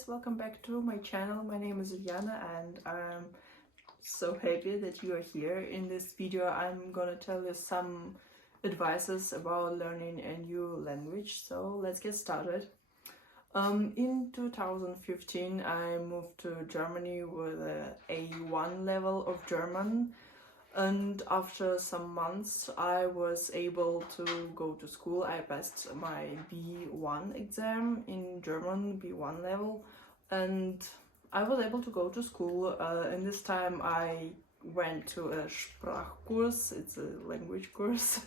guys, welcome back to my channel. My name is Iliana and I'm so happy that you are here. In this video I'm gonna tell you some advices about learning a new language, so let's get started. In 2015 I moved to Germany with a A1 level of German, and after some months I was able to go to school. I passed my B1 exam in German, B1 level, and I was able to go to school. And this time I went to a Sprachkurs, it's a language course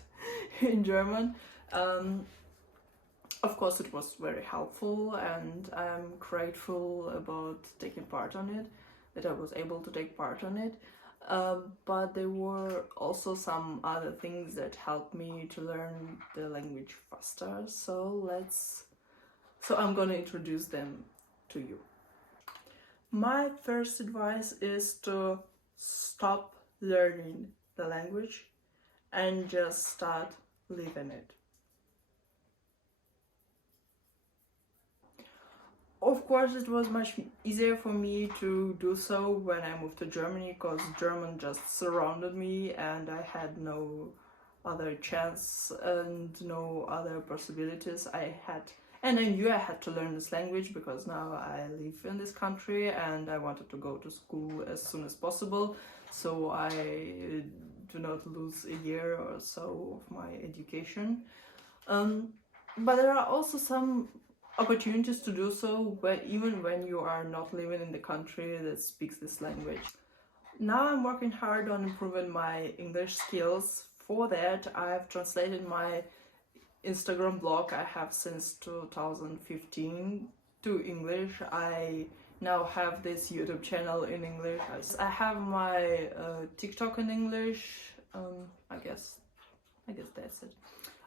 in German. Of course it was very helpful and I'm grateful about taking part on it, that I was able to take part on it. But there were also some other things that helped me to learn the language faster, so I'm gonna introduce them to you. My first advice is to stop learning the language and just start living it. Of course, it was much easier for me to do so when I moved to Germany, because German just surrounded me and I had no other chance and no other possibilities. And I knew I had to learn this language because now I live in this country and I wanted to go to school as soon as possible, so I do not lose a year or so of my education. But there are also some opportunities to do so, even when you are not living in the country that speaks this language. Now I'm working hard on improving my English skills. For that, I've translated my Instagram blog I have since 2015 to English. I now have this YouTube channel in English. I have my TikTok in English. I guess that's it.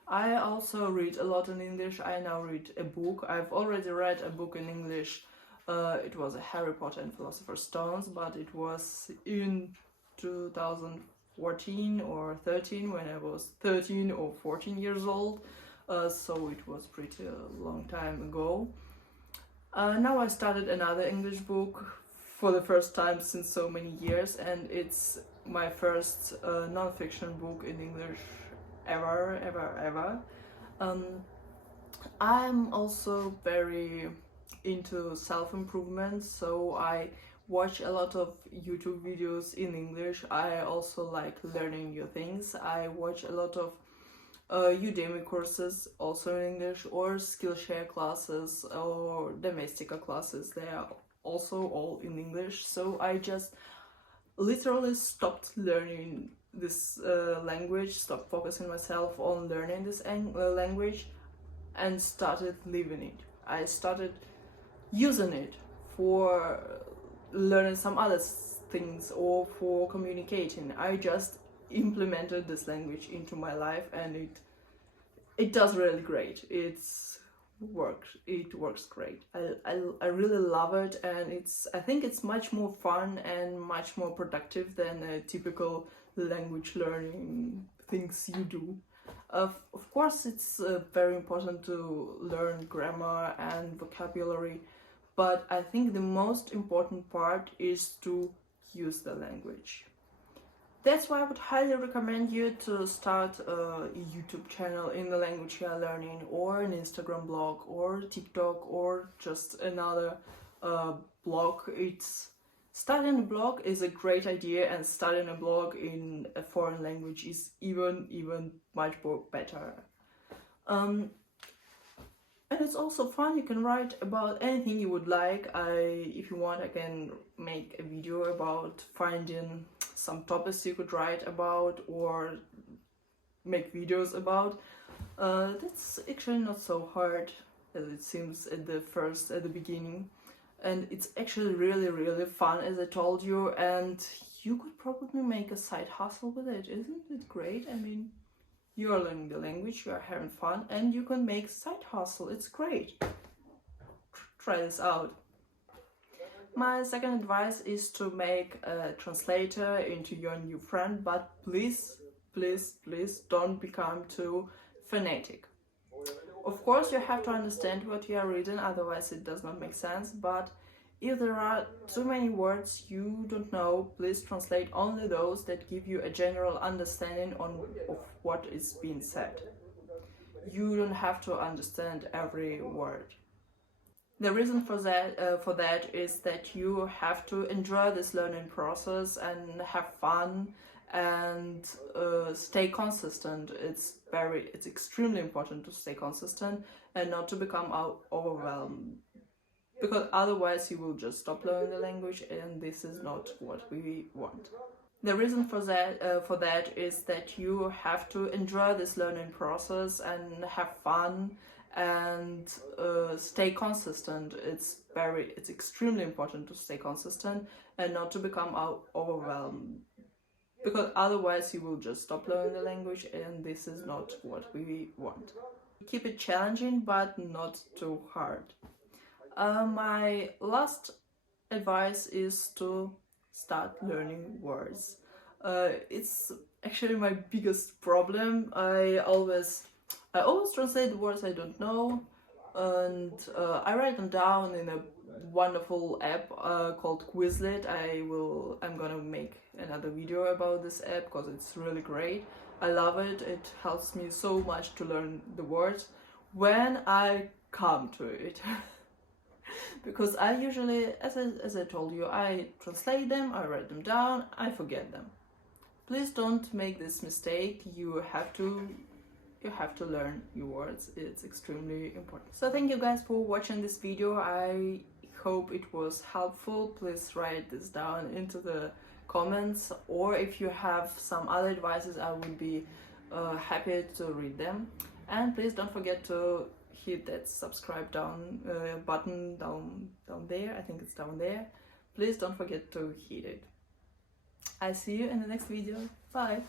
I also read a lot in English. I now read a book. I've already read a book in English. It was a Harry Potter and Philosopher's Stones, but it was in 2014 or 13 when I was 13 or 14 years old. So it was pretty long time ago. Now I started another English book for the first time since so many years, and it's my first non-fiction book in English ever. I'm also very into self-improvement, so I watch a lot of YouTube videos in English. I also like learning new things. I watch a lot of Udemy courses also in English, or Skillshare classes or Domestika classes. They are also all in English, so I just literally stopped learning this language, stopped focusing myself on learning this language and started living it. I started using it for learning some other things or for communicating. I just implemented this language into my life and it does really great. It works great. I really love it, and I think it's much more fun and much more productive than a typical language learning things you do. Of course it's very important to learn grammar and vocabulary, but I think the most important part is to use the language. That's why I would highly recommend you to start a YouTube channel in the language you are learning, or an Instagram blog, or TikTok, or just another blog. Starting a blog is a great idea, and starting a blog in a foreign language is even much more better. And it's also fun. You can write about anything you would like. If you want, I can make a video about finding some topics you could write about or make videos about. That's actually not so hard as it seems at the beginning. And it's actually really fun, as I told you, and you could probably make a side hustle with it. Isn't it great? I mean, you are learning the language, you are having fun, and you can make side hustle. It's great. Try this out. My second advice is to make a translator into your new friend, but please don't become too fanatic. Of course, you have to understand what you are reading, otherwise it does not make sense, but if there are too many words you don't know, please translate only those that give you a general understanding of what is being said. You don't have to understand every word. The reason for that is that you have to enjoy this learning process and have fun and stay consistent. It's extremely important to stay consistent and not to become overwhelmed, because otherwise you will just stop learning the language, and this is not what we want. The reason for that is that you have to enjoy this learning process and have fun and stay consistent. It's extremely important to stay consistent and not to become overwhelmed, because otherwise you will just stop learning the language, and this is not what we want. Keep it challenging but not too hard. My last advice is to start learning words. It's actually my biggest problem. I always translate the words I don't know, and I write them down in a wonderful app called Quizlet. I'm gonna make another video about this app because it's really great. I love it. It helps me so much to learn the words when I come to it. Because I usually, as I told you, I translate them, I write them down, I forget them. Please don't make this mistake. You have to learn your words. It's extremely important. So thank you guys for watching this video. I hope it was helpful. Please write this down into the comments, or if you have some other advices, I would be happy to read them. And please don't forget to hit that subscribe button down there. I think it's down there. Please don't forget to hit it. I see you in the next video. Bye.